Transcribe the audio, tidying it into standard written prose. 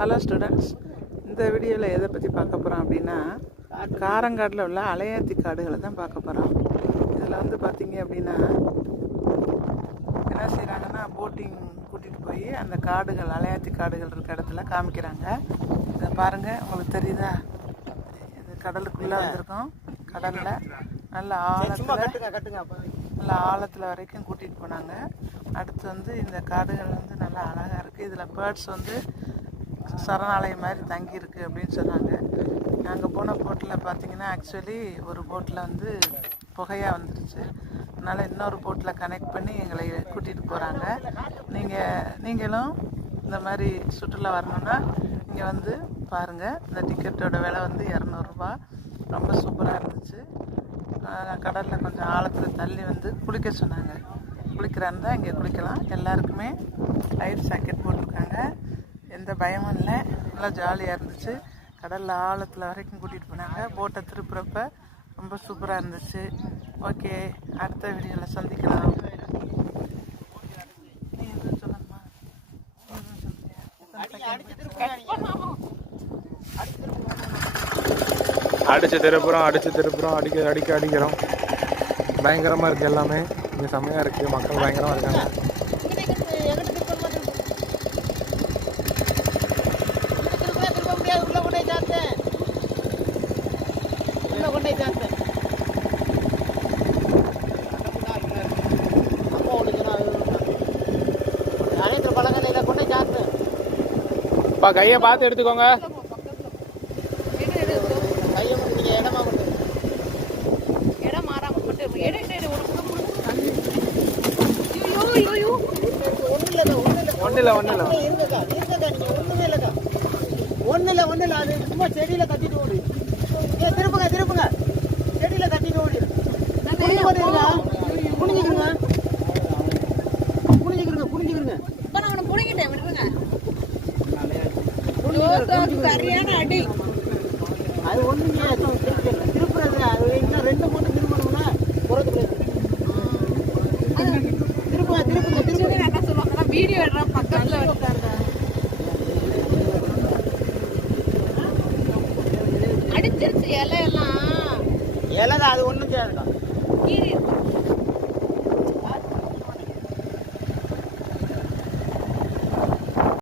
Hello students, இந்த வீடியோவில் எதை பற்றி பார்க்க போகிறோம் அப்படின்னா காரங்காட்டில் உள்ள அலையாத்தி காடுகளை தான் பார்க்க போகிறோம். இதில் வந்து பார்த்திங்க அப்படின்னா என்ன செய்கிறாங்கன்னா போட்டிங் கூட்டிகிட்டு போய் அந்த காடுகள் அலையாத்தி காடுகள் இருக்க இடத்துல காமிக்கிறாங்க. இதை பாருங்கள், உங்களுக்கு தெரியுதா? இது கடலுக்குள்ளே வந்திருக்கோம். கடலில் நல்ல ஆழத்தில் வரைக்கும் கூட்டிகிட்டு போனாங்க. அடுத்து வந்து இந்த காடுகள் வந்து நல்லா அழகாக இருக்குது. இதில் பேர்ட்ஸ் வந்து சரணாலயம் மாதிரி தங்கியிருக்கு அப்படின்னு சொன்னாங்க. நாங்கள் போன போட்டில் பார்த்திங்கன்னா ஆக்சுவலி ஒரு போட்டில் வந்து புகையாக வந்துருச்சு. அதனால் இன்னொரு போட்டில் கனெக்ட் பண்ணி எங்களை கூட்டிகிட்டு போகிறாங்க. நீங்களும் இந்த மாதிரி சுற்றுலா வரணுன்னா இங்கே வந்து பாருங்கள். இந்த டிக்கெட்டோட விலை வந்து 200 ரூபா. ரொம்ப சூப்பராக இருந்துச்சு. கடலில் கொஞ்சம் ஆழத்தில் தள்ளி வந்து குளிக்க சொன்னாங்க. குளிக்கிறாருந்தா இங்கே குளிக்கலாம். எல்லாருக்குமே லைஃப் ஜாக்கெட் போட்டிருக்காங்க. எந்த பயமும் இல்லை. நல்லா ஜாலியாக இருந்துச்சு. கடலில் ஆழத்தில் வரைக்கும் கூட்டிகிட்டு போனாங்க. போட்டை திருப்புறப்ப ரொம்ப சூப்பராக இருந்துச்சு. ஓகே, அடுத்த வீடியோவில் சந்திக்கலாம். நீ எதுவும் சொல்லணுமா? அடிச்சு திருப்புறோம் அடிக்கிறோம். பயங்கரமாக இருக்குது. எல்லாமே இங்கே செம்மையாக இருக்குது. மக்கள் பயங்கரமாக இருக்காங்க. கையை பார்த்து எடுத்துக்கோங்க. ஒண்ணு அது சும்மா செடியில கட்டிட்டு ஓடு. திருப்புங்க செடியில கட்டிட்டு ஓடு. புரிஞ்சுக்கிறங்க. சரியான அடி. அது ஒண்ணுங்க திருப்புறது. அது இன்னும் 2 மூட்டை திரும்பணும்னா புறத்துக்கு திருப்புங்க. என்ன சொல்லுவாங்க, வீடியோ எடுறா பக்கத்துல அடிச்சிருச்சு. இலையெல்லாம் இலைதான். அது ஒண்ணும் செய்யாதுக்கா. கீறி இருக்கு.